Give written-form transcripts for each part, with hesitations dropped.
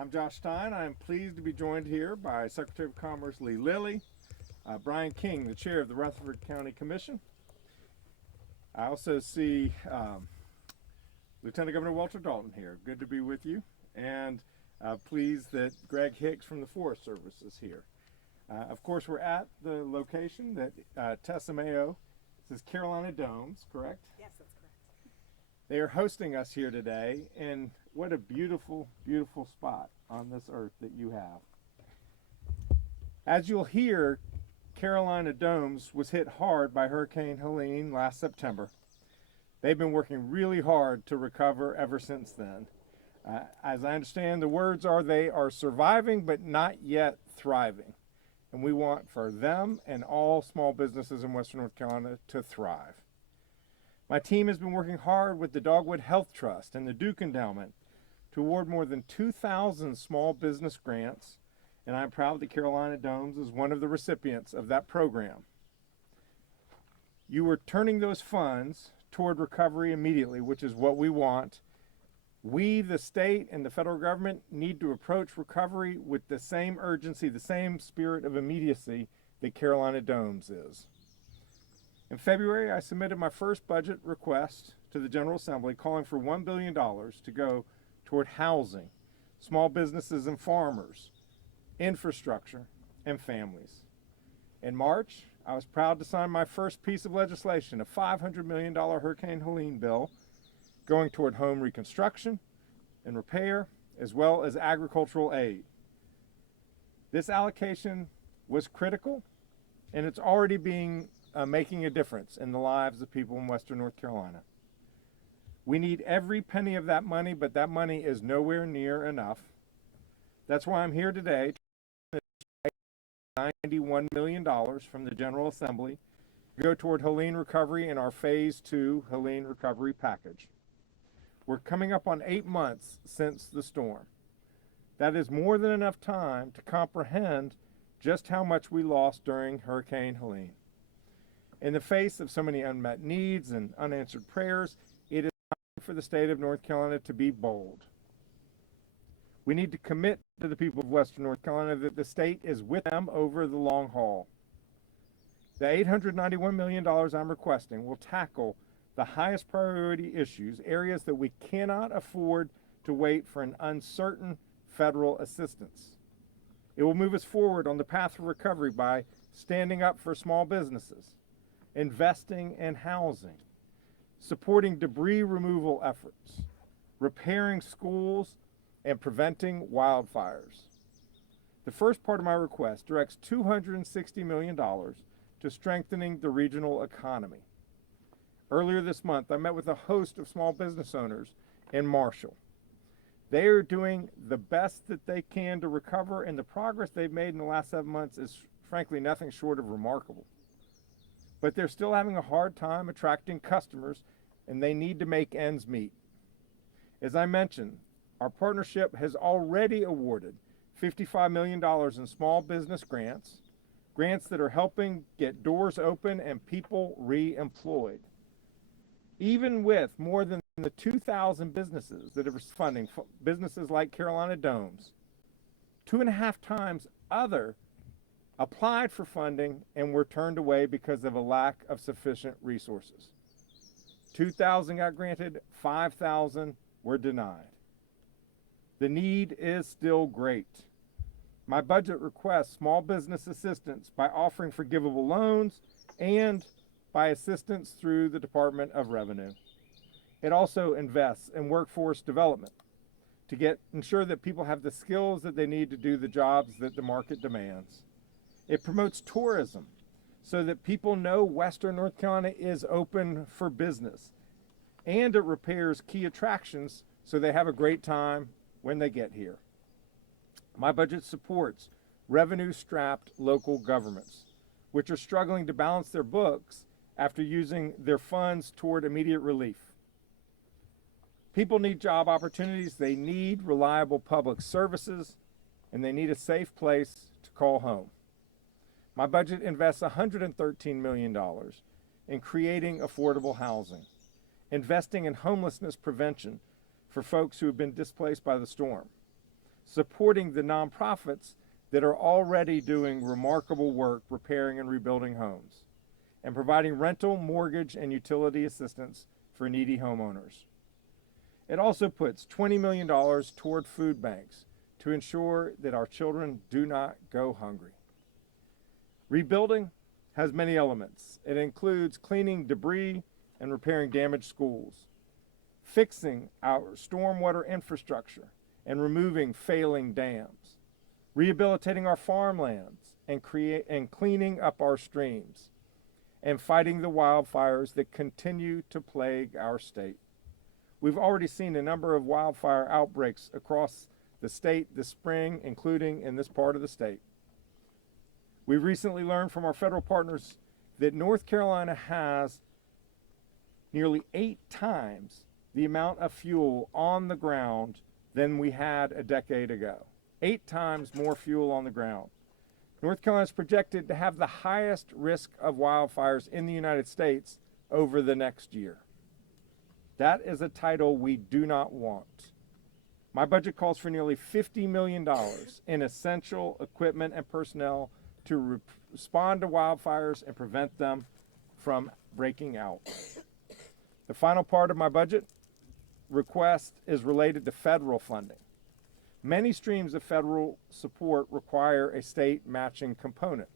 I'm Josh Stein. I am pleased to be joined here by Secretary of Commerce Lee Lilly, Brian King, the chair of the Rutherford County Commission. I also see Lieutenant Governor Walter Dalton here. Good to be with you, and pleased that Greg Hicks from the Forest Service is here. Of course, we're at the location that Tessa Mayo, this is Carolina Domes, correct? Yes, that's correct. They are hosting us here today, and what a beautiful, beautiful spot on this earth that you have. As you'll hear, Carolina Domes was hit hard by Hurricane Helene last September. They've been working really hard to recover ever since then. As I understand, the words are they are surviving but not yet thriving. And we want for them and all small businesses in Western North Carolina to thrive. My team has been working hard with the Dogwood Health Trust and the Duke Endowment to award more than 2,000 small business grants, and I'm proud that Carolina Domes is one of the recipients of that program. You are turning those funds toward recovery immediately, which is what we want. We, the state and the federal government, need to approach recovery with the same urgency, the same spirit of immediacy that Carolina Domes is. In February, I submitted my first budget request to the General Assembly calling for $1 billion to go toward housing, small businesses and farmers, infrastructure, and families. In March, I was proud to sign my first piece of legislation, a $500 million Hurricane Helene bill, going toward home reconstruction and repair, as well as agricultural aid. This allocation was critical, and it's already making a difference in the lives of people in Western North Carolina. We need every penny of that money, but that money is nowhere near enough. That's why I'm here today to $91 million from the General Assembly to go toward Helene recovery in our Phase 2 Helene recovery package. We're coming up on 8 months since the storm. That is more than enough time to comprehend just how much we lost during Hurricane Helene. In the face of so many unmet needs and unanswered prayers, it is time for the state of North Carolina to be bold. We need to commit to the people of Western North Carolina that the state is with them over the long haul. The $891 million I'm requesting will tackle the highest priority issues, areas that we cannot afford to wait for an uncertain federal assistance. It will move us forward on the path of recovery by standing up for small businesses, investing in housing, supporting debris removal efforts, repairing schools, and preventing wildfires. The first part of my request directs $260 million to strengthening the regional economy. Earlier this month, I met with a host of small business owners in Marshall. They are doing the best that they can to recover, and the progress they've made in the last 7 months is frankly nothing short of remarkable. But they're still having a hard time attracting customers, and they need to make ends meet. As I mentioned, our partnership has already awarded $55 million in small business grants that are helping get doors open and people re-employed. Even with more than the 2,000 businesses that are funding, businesses like Carolina Domes, 2.5 times other applied for funding and were turned away because of a lack of sufficient resources. 2,000 got granted, 5,000 were denied. The need is still great. My budget requests small business assistance by offering forgivable loans and by assistance through the Department of Revenue. It also invests in workforce development to ensure that people have the skills that they need to do the jobs that the market demands. It promotes tourism so that people know Western North Carolina is open for business. And it repairs key attractions so they have a great time when they get here. My budget supports revenue-strapped local governments, which are struggling to balance their books after using their funds toward immediate relief. People need job opportunities, they need reliable public services, and they need a safe place to call home. My budget invests $113 million in creating affordable housing, investing in homelessness prevention for folks who have been displaced by the storm, supporting the nonprofits that are already doing remarkable work repairing and rebuilding homes, and providing rental, mortgage, and utility assistance for needy homeowners. It also puts $20 million toward food banks to ensure that our children do not go hungry. Rebuilding has many elements. It includes cleaning debris and repairing damaged schools, fixing our stormwater infrastructure and removing failing dams, rehabilitating our farmlands and cleaning up our streams, and fighting the wildfires that continue to plague our state. We've already seen a number of wildfire outbreaks across the state this spring, including in this part of the state. We've recently learned from our federal partners that North Carolina has nearly 8 times the amount of fuel on the ground than we had a decade ago. 8 times more fuel on the ground. North Carolina is projected to have the highest risk of wildfires in the United States over the next year. That is a title we do not want. My budget calls for nearly $50 million in essential equipment and personnel to respond to wildfires and prevent them from breaking out. The final part of my budget request is related to federal funding. Many streams of federal support require a state matching component.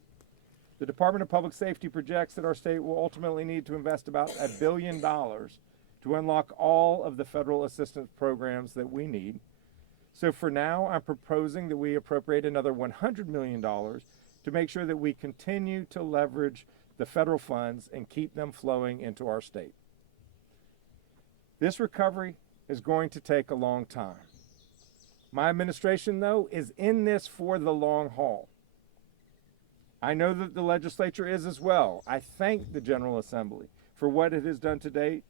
The Department of Public Safety projects that our state will ultimately need to invest about $1 billion to unlock all of the federal assistance programs that we need. So for now, I'm proposing that we appropriate another $100 million to make sure that we continue to leverage the federal funds and keep them flowing into our state. This recovery is going to take a long time. My administration, though, is in this for the long haul. I know that the legislature is as well. I thank the General Assembly for what it has done to date,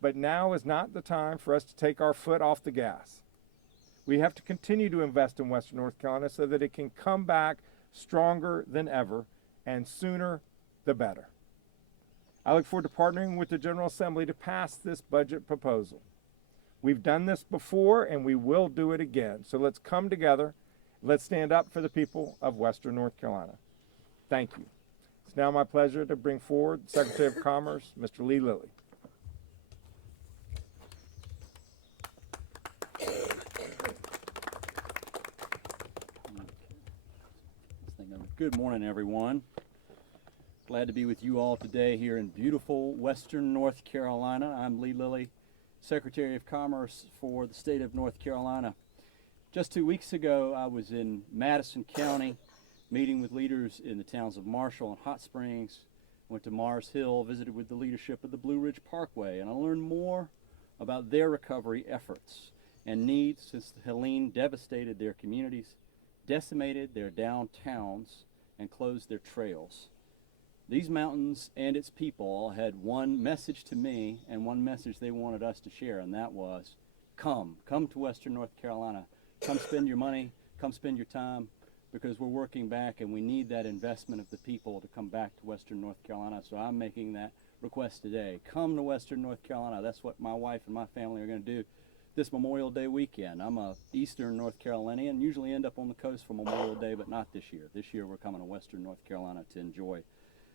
but now is not the time for us to take our foot off the gas. We have to continue to invest in Western North Carolina so that it can come back stronger than ever, and sooner the better. I look forward to partnering with the General Assembly to pass this budget proposal. We've done this before and we will do it again. So let's come together. Let's stand up for the people of Western North Carolina. Thank you. It's now my pleasure to bring forward Secretary of Commerce, Mr. Lee Lilly. Good morning, everyone. Glad to be with you all today here in beautiful Western North Carolina. I'm Lee Lilly, Secretary of Commerce for the state of North Carolina. Just 2 weeks ago, I was in Madison County meeting with leaders in the towns of Marshall and Hot Springs. Went to Mars Hill, visited with the leadership of the Blue Ridge Parkway, and I learned more about their recovery efforts and needs since Helene devastated their communities, decimated their downtowns, and closed their trails. These mountains and its people all had one message to me and one message they wanted us to share, and that was, come to Western North Carolina. Come spend your money, come spend your time, because we're working back and we need that investment of the people to come back to Western North Carolina. So I'm making that request today. Come to Western North Carolina. That's what my wife and my family are going to do this Memorial Day weekend. I'm a Eastern North Carolinian, usually end up on the coast for Memorial Day, but not this year. This year we're coming to Western North Carolina to enjoy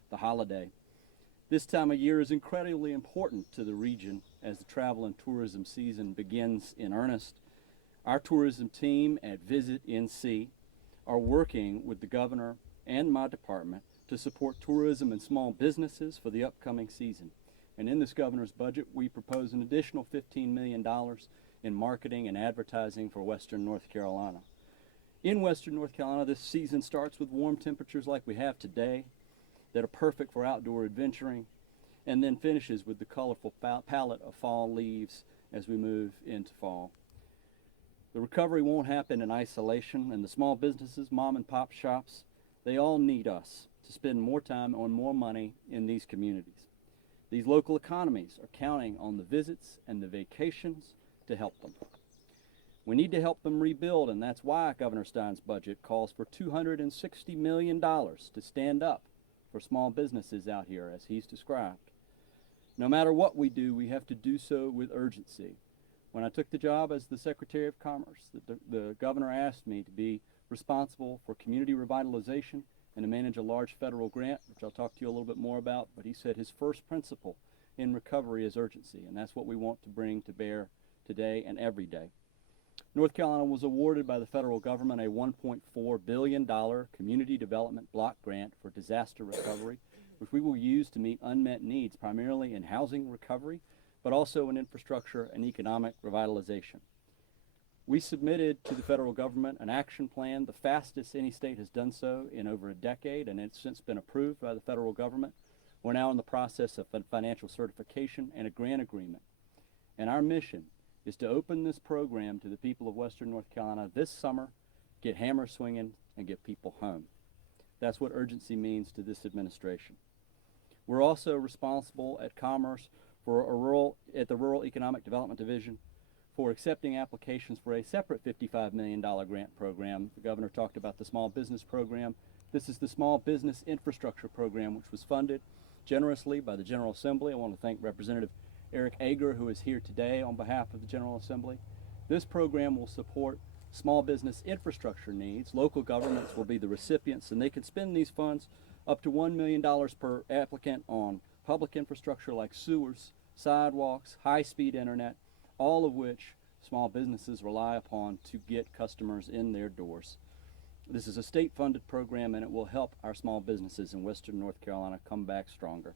the holiday. This time of year is incredibly important to the region as the travel and tourism season begins in earnest. Our tourism team at Visit NC are working with the governor and my department to support tourism and small businesses for the upcoming season. And in this governor's budget, we propose an additional $15 million in marketing and advertising for Western North Carolina. In Western North Carolina, this season starts with warm temperatures like we have today that are perfect for outdoor adventuring, and then finishes with the colorful palette of fall leaves as we move into fall. The recovery won't happen in isolation, and the small businesses, mom and pop shops, they all need us to spend more time and more money in these communities. These local economies are counting on the visits and the vacations to help them. We need to help them rebuild, and that's why Governor Stein's budget calls for $260 million to stand up for small businesses out here, as he's described. No matter what we do, we have to do so with urgency. When I took the job as the Secretary of Commerce, the governor asked me to be responsible for community revitalization and to manage a large federal grant, which I'll talk to you a little bit more about. But he said his first principle in recovery is urgency, and that's what we want to bring to bear today and every day. North Carolina was awarded by the federal government a $1.4 billion community development block grant for disaster recovery, which we will use to meet unmet needs primarily in housing recovery, but also in infrastructure and economic revitalization. We submitted to the federal government an action plan, the fastest any state has done so in over a decade, and it's since been approved by the federal government. We're now in the process of financial certification and a grant agreement. And our mission is to open this program to the people of Western North Carolina this summer, get hammers swinging, and get people home. That's what urgency means to this administration. We're also responsible at Commerce for the Rural Economic Development Division for accepting applications for a separate $55 million grant program. The governor talked about the small business program. This is the small business infrastructure program, which was funded generously by the General Assembly. I want to thank Representative Eric Ager, who is here today on behalf of the General Assembly. This program will support small business infrastructure needs. Local governments will be the recipients, and they can spend these funds up to $1 million per applicant on public infrastructure like sewers, sidewalks, high-speed internet, all of which small businesses rely upon to get customers in their doors. This is a state-funded program, and it will help our small businesses in Western North Carolina come back stronger.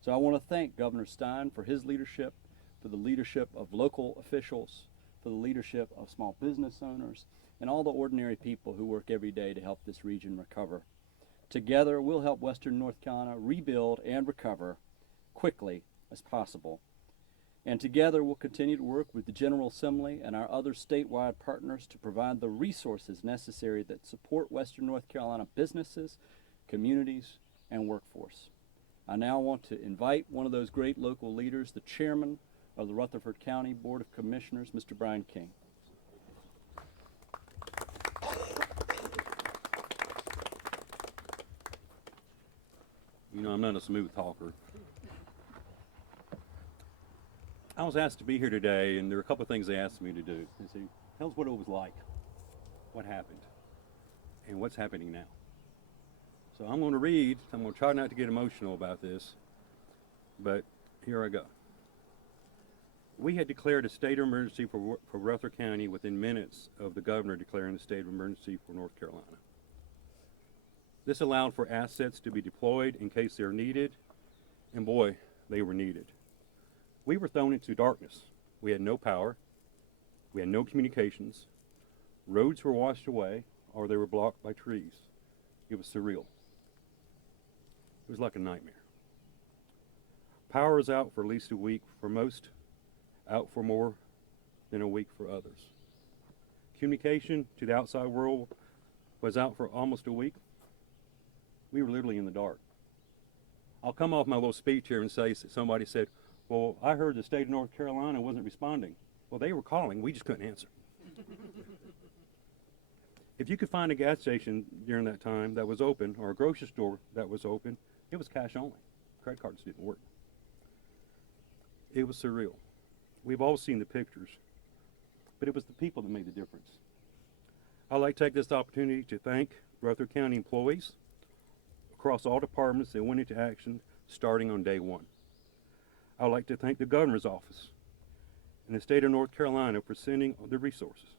So I want to thank Governor Stein for his leadership, for the leadership of local officials, for the leadership of small business owners, and all the ordinary people who work every day to help this region recover. Together, we'll help Western North Carolina rebuild and recover quickly as possible. And together, we'll continue to work with the General Assembly and our other statewide partners to provide the resources necessary that support Western North Carolina businesses, communities, and workforce. I now want to invite one of those great local leaders, the chairman of the Rutherford County Board of Commissioners, Mr. Brian King. You know, I'm not a smooth talker. I was asked to be here today, and there are a couple of things they asked me to do. They said, tell us what it was like, what happened, and what's happening now. So I'm going to read. I'm going to try not to get emotional about this, but here I go. We had declared a state of emergency for Rutherford County within minutes of the governor declaring the state of emergency for North Carolina. This allowed for assets to be deployed in case they're needed, and boy, they were needed. We were thrown into darkness. We had no power. We had no communications. Roads were washed away, or they were blocked by trees. It was surreal. It was like a nightmare. Power was out for at least a week for most, out for more than a week for others. Communication to the outside world was out for almost a week. We were literally in the dark. I'll come off my little speech here and say somebody said, well, I heard the state of North Carolina wasn't responding. Well, they were calling. We just couldn't answer. If you could find a gas station during that time that was open, or a grocery store that was open, it was cash only. Credit cards didn't work. It was surreal. We've all seen the pictures, but it was the people that made the difference. I'd like to take this opportunity to thank Rutherford County employees across all departments that went into action starting on day one. I'd like to thank the governor's office and the state of North Carolina for sending the resources.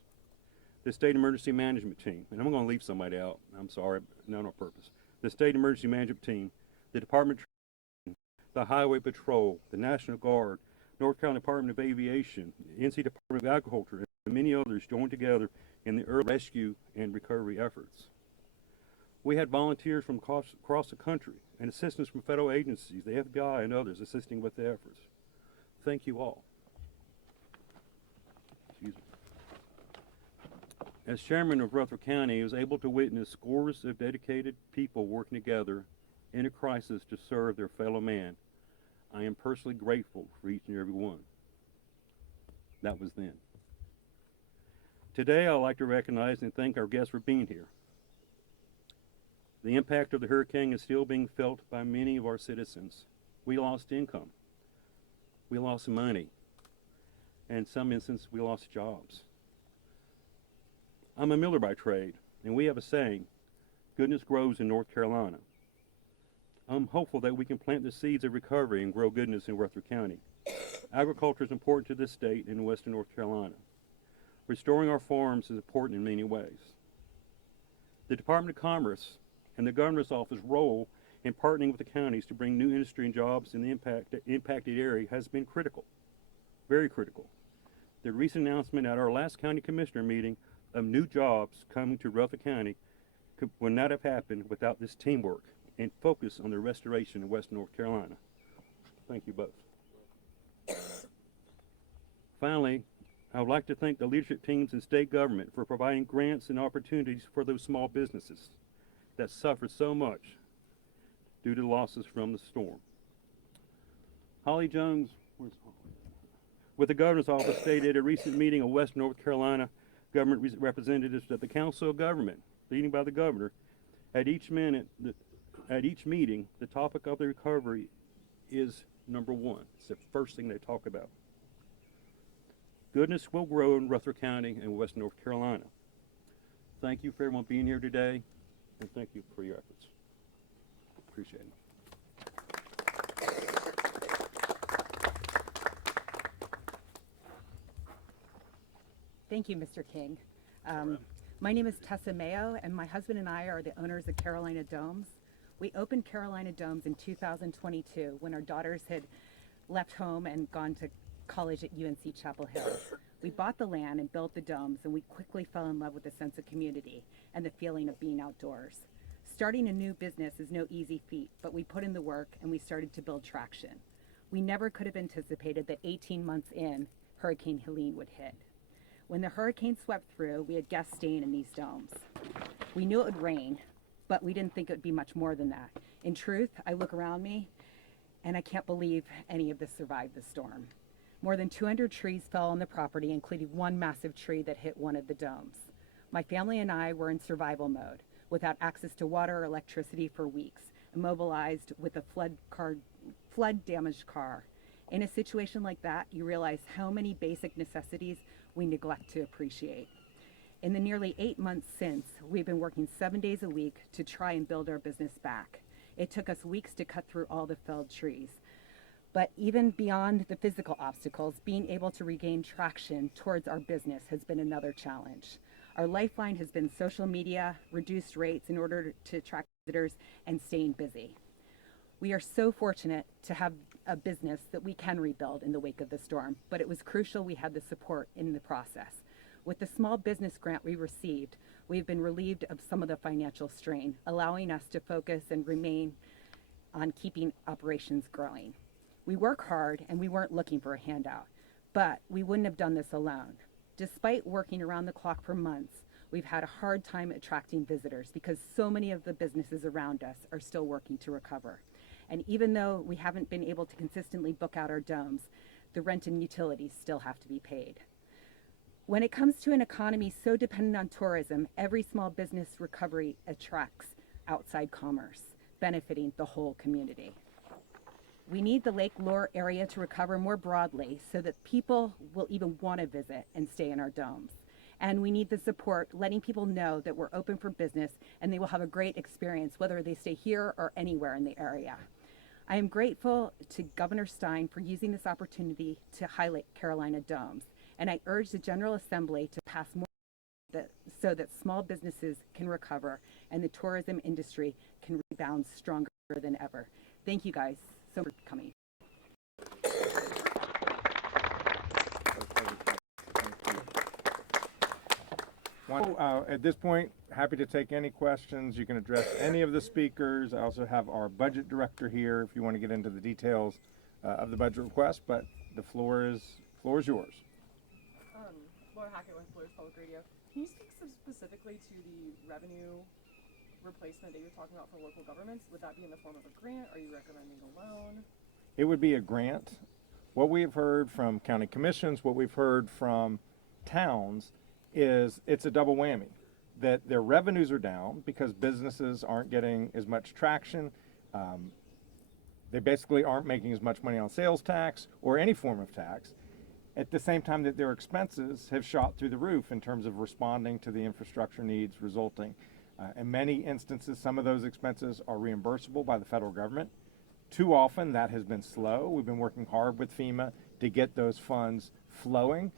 The state emergency management team, and I'm going to leave somebody out, I'm sorry, not on purpose. The state emergency management team, the Department of Transportation, the Highway Patrol, the National Guard, North Carolina Department of Aviation, the NC Department of Agriculture, and many others joined together in the early rescue and recovery efforts. We had volunteers from across the country and assistance from federal agencies, the FBI and others assisting with the efforts. Thank you all. Excuse me. As chairman of Rutherford County, I was able to witness scores of dedicated people working together in a crisis to serve their fellow man. I am personally grateful for each and every one. That was then. Today, I'd like to recognize and thank our guests for being here. The impact of the hurricane is still being felt by many of our citizens. We lost income. We lost money. and in some instances we lost jobs. I'm a miller by trade, and we have a saying, goodness grows in North Carolina. I'm hopeful that we can plant the seeds of recovery and grow goodness in Rutherford County. Agriculture is important to this state and western North Carolina. Restoring our farms is important in many ways. The Department of Commerce and the Governor's Office role in partnering with the counties to bring new industry and jobs in the impacted area has been critical, very critical. The recent announcement at our last county commissioner meeting of new jobs coming to Rutherford County would not have happened without this teamwork and focus on the restoration of Western North Carolina. Thank you both. Finally, I would like to thank the leadership teams in state government for providing grants and opportunities for those small businesses that suffered so much due to losses from the storm. Holly Jones, with the Governor's Office, stated at a recent meeting of Western North Carolina government representatives that the Council of Government, leading by the Governor, at each meeting, the topic of the recovery is number one. It's the first thing they talk about. Goodness will grow in Rutherford County and Western North Carolina. Thank you for everyone being here today, and thank you for your efforts. Appreciate it. Thank you, Mr. King. My name is Tessa Mayo, and my husband and I are the owners of Carolina Domes. We opened Carolina Domes in 2022 when our daughters had left home and gone to college at UNC Chapel Hill. We bought the land and built the domes, and we quickly fell in love with the sense of community and the feeling of being outdoors. Starting a new business is no easy feat, but we put in the work and we started to build traction. We never could have anticipated that 18 months in, Hurricane Helene would hit. When the hurricane swept through, we had guests staying in these domes. We knew it would rain, but we didn't think it would be much more than that. In truth, I look around me and I can't believe any of this survived the storm. More than 200 trees fell on the property, including one massive tree that hit one of the domes. My family and I were in survival mode, without access to water or electricity for weeks, immobilized with a flood-damaged car. In a situation like that, you realize how many basic necessities we neglect to appreciate. In the nearly 8 months since, we've been working 7 days a week to try and build our business back. It took us weeks to cut through all the felled trees. But even beyond the physical obstacles, being able to regain traction towards our business has been another challenge. Our lifeline has been social media, reduced rates in order to attract visitors, and staying busy. We are so fortunate to have a business that we can rebuild in the wake of the storm, but it was crucial we had the support in the process. With the small business grant we received, we've been relieved of some of the financial strain, allowing us to focus and remain on keeping operations growing. We work hard and we weren't looking for a handout, but we wouldn't have done this alone. Despite working around the clock for months, we've had a hard time attracting visitors because so many of the businesses around us are still working to recover. And even though we haven't been able to consistently book out our domes, the rent and utilities still have to be paid. When it comes to an economy so dependent on tourism, every small business recovery attracts outside commerce, benefiting the whole community. We need the Lake Lure area to recover more broadly so that people will even want to visit and stay in our domes. And we need the support, letting people know that we're open for business and they will have a great experience whether they stay here or anywhere in the area. I am grateful to Governor Stein for using this opportunity to highlight Carolina Domes, and I urge the General Assembly to pass more so that small businesses can recover and the tourism industry can rebound stronger than ever. Thank you guys so much for coming. At this point, happy to take any questions. You can address any of the speakers. I also have our budget director here if you want to get into the details of the budget request, but the floor is yours. Laura Hackett with Flores Public Radio. Can you speak specifically to the revenue replacement that you're talking about for local governments? Would that be in the form of a grant? Are you recommending a loan? It would be a grant. What we have heard from county commissions, what we've heard from towns is it's a double whammy, that their revenues are down because businesses aren't getting as much traction. They basically aren't making as much money on sales tax or any form of tax. at the same time that their expenses have shot through the roof in terms of responding to the infrastructure needs resulting. In many instances, some of those expenses are reimbursable by the federal government. Too often, that has been slow. We've been working hard with FEMA to get those funds flowing.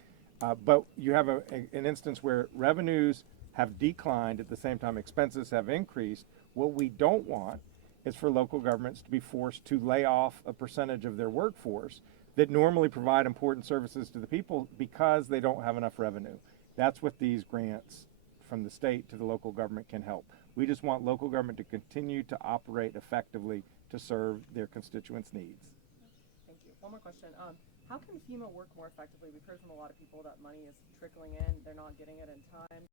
But you have an instance where revenues have declined at the same time expenses have increased. What we don't want is for local governments to be forced to lay off a percentage of their workforce that normally provide important services to the people because they don't have enough revenue. That's what these grants from the state to the local government can help. We just want local government to continue to operate effectively to serve their constituents' needs. Thank you. One more question. How can FEMA work more effectively? We've heard from a lot of people that money is trickling in, they're not getting it in time.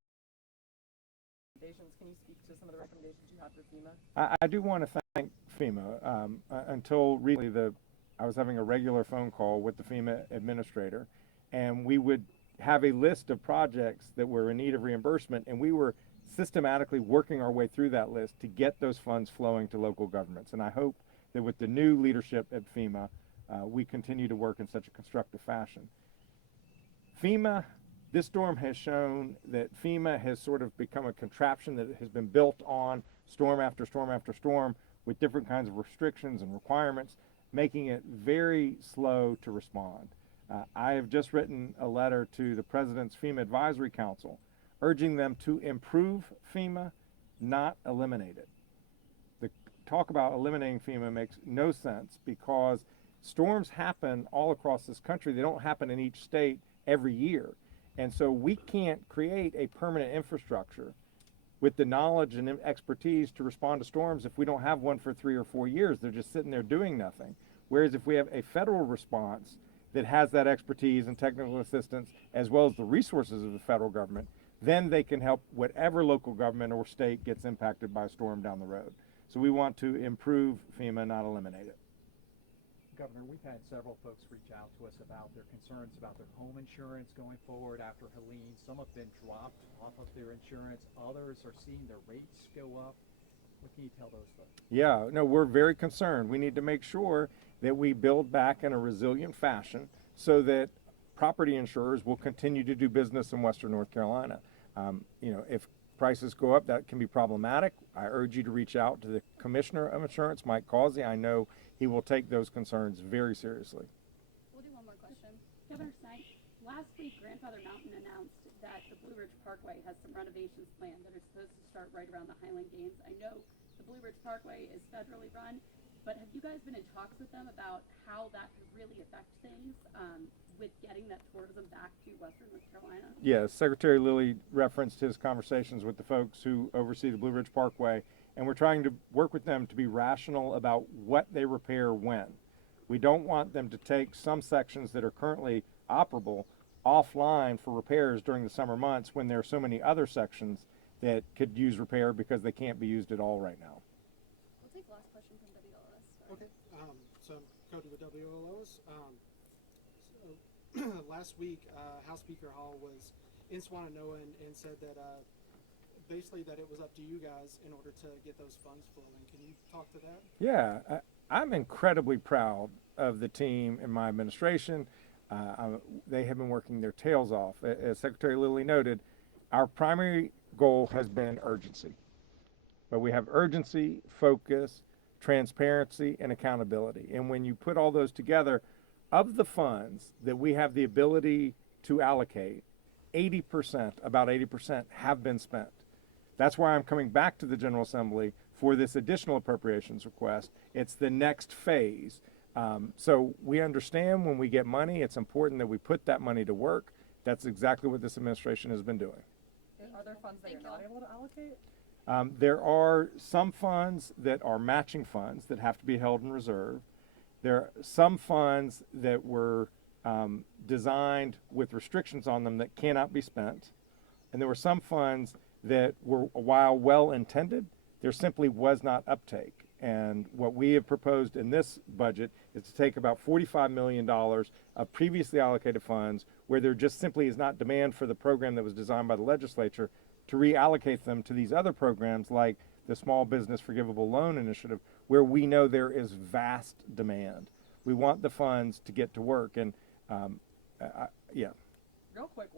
Can you speak to some of the recommendations you have for FEMA? I do want to thank FEMA. Until recently, I was having a regular phone call with the FEMA administrator, and we would have a list of projects that were in need of reimbursement, and we were systematically working our way through that list to get those funds flowing to local governments. And I hope that with the new leadership at FEMA, we continue to work in such a constructive fashion. This storm has shown that FEMA has sort of become a contraption that has been built on storm after storm after storm with different kinds of restrictions and requirements, making it very slow to respond. I have just written a letter to the President's FEMA Advisory Council urging them to improve FEMA, not eliminate it. The talk about eliminating FEMA makes no sense because storms happen all across this country. They don't happen in each state every year. And so we can't create a permanent infrastructure with the knowledge and expertise to respond to storms if we don't have one for 3 or 4 years. They're just sitting there doing nothing. Whereas if we have a federal response that has that expertise and technical assistance as well as the resources of the federal government, then they can help whatever local government or state gets impacted by a storm down the road. So we want to improve FEMA, not eliminate it. Governor, we've had several folks reach out to us about their concerns about their home insurance going forward after Helene. Some have been dropped off of their insurance. Others are seeing their rates go up. What can you tell those folks? Yeah, no, we're very concerned. We need to make sure that we build back in a resilient fashion so that property insurers will continue to do business in Western North Carolina. If prices go up, that can be problematic. I urge you to reach out to the Commissioner of Insurance, Mike Causey. I know he will take those concerns very seriously. We'll do one more question. Governor Stein, last week Grandfather Mountain announced that the Blue Ridge Parkway has some renovations planned that are supposed to start right around the Highland Games. I know the Blue Ridge Parkway is federally run, but have you guys been in talks with them about how that could really affect things with getting that tourism back to Western North Carolina? Yes, Secretary Lilly referenced his conversations with the folks who oversee the Blue Ridge Parkway, and we're trying to work with them to be rational about what they repair when. We don't want them to take some sections that are currently operable offline for repairs during the summer months when there are so many other sections that could use repair because they can't be used at all right now. We'll take the last question from WLS. Sorry. Okay, so I'm Cody with WLOS. Last week, House Speaker Hall was in Swananoa and said that basically that it was up to you guys in order to get those funds flowing. Can you talk to that? Yeah, I'm incredibly proud of the team in my administration. They have been working their tails off. As Secretary Lilly noted, our primary goal has been urgency. But we have urgency, focus, transparency, and accountability. And when you put all those together, of the funds that we have the ability to allocate, 80%, about 80% have been spent. That's why I'm coming back to the General Assembly for this additional appropriations request. It's the next phase. So we understand when we get money, it's important that we put that money to work. That's exactly what this administration has been doing. Are there funds that you're not able to allocate? There are some funds that are matching funds that have to be held in reserve. There are some funds that were designed with restrictions on them that cannot be spent. And there were some funds that were, while well intended, there simply was not uptake. And what we have proposed in this budget is to take about $45 million of previously allocated funds where there just simply is not demand for the program that was designed by the legislature to reallocate them to these other programs like the Small Business Forgivable Loan Initiative, where we know there is vast demand. We want the funds to get to work. And Yeah. Real quick,